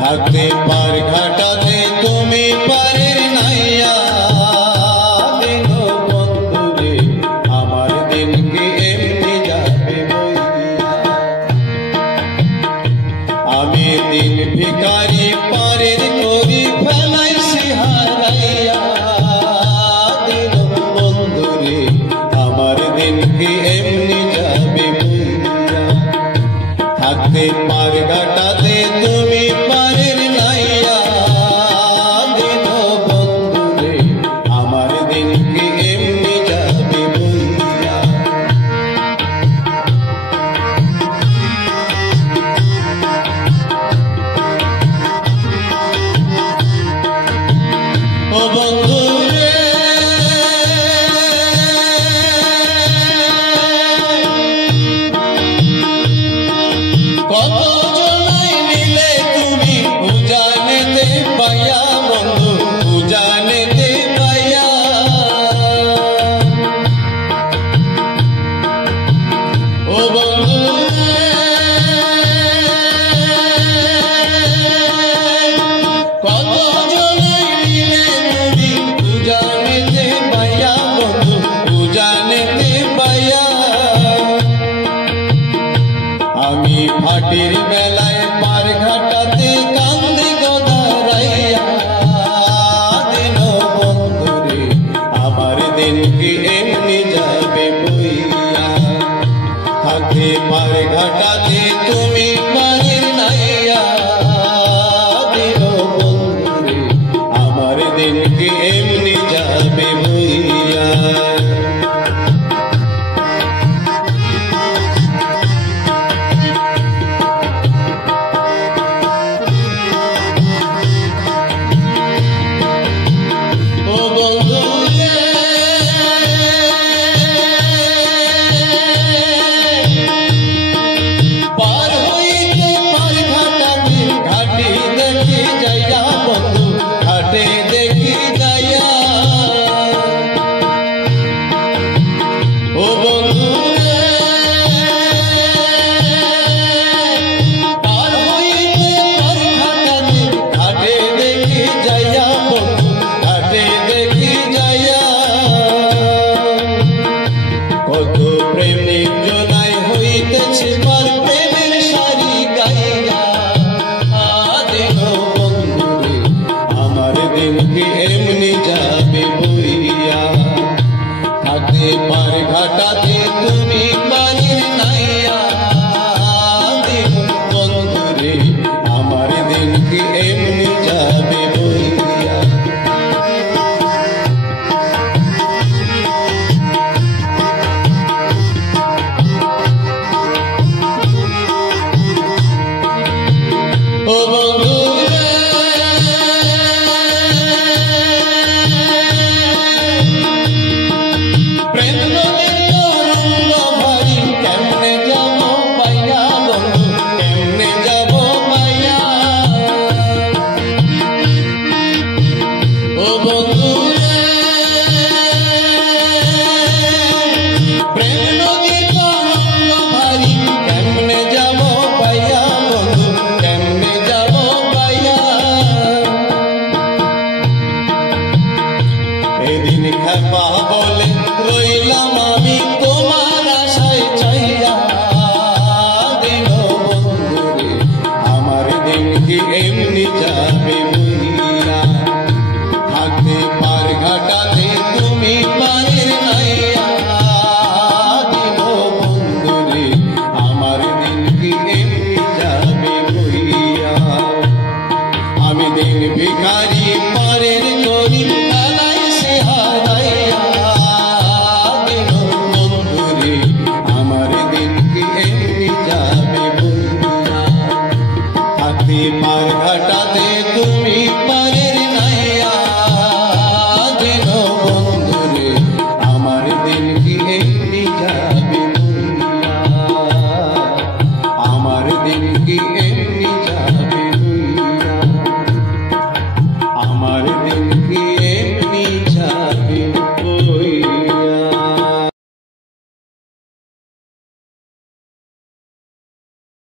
থাকতে পার ঘাটাতে তুমি পারে নাইয়া দিন বন্ধুরে আমার দিন কি এমনি যাবে বইয়া। আমি দিন ভিখারি পারের করি ফেলাইছি হারাইয়া দিন বন্ধুরে আমার দিন কি এমনি যাবে বইয়া। থাকতে পার ঘাটাতে তুমি পারের নাইয়া দিন বন্ধুরে আমার দিন কি এমনি যাবে বইয়া। ও বন্ধুরে কত জনাই মিলে তুমি উজানেতে পাইয়া বন্ধু উজানেতে পাইয়া। ও বন্ধু কত জনাই মিলে তুমি উজানেতে পাইয়া বন্ধু উজানেতে পাইয়া। আমি ভাটির বেলায় পার ঘাটাতে কান্দি গদারাইয়া দিন বন্ধুরে আমার দিন কি এমনি যাবে বইয়া। থাকতে পার ঘাটাতে তুমি পারের নাইয়া দিন বন্ধুরে আমার দিন কি এমনি যাবে বইয়া। পার হইতে পার ঘাটাতে ঘাটি দেখি যাইয়া বন্ধু ঘাটে দেখি যাইয়া। ও বন্ধু পার হইতে পার ঘাটাতে ঘাটে দেখি যাইয়া বন্ধু ঘাটে দেখি যাইয়া। কত প্রেমিক জনাই হইতেছে পার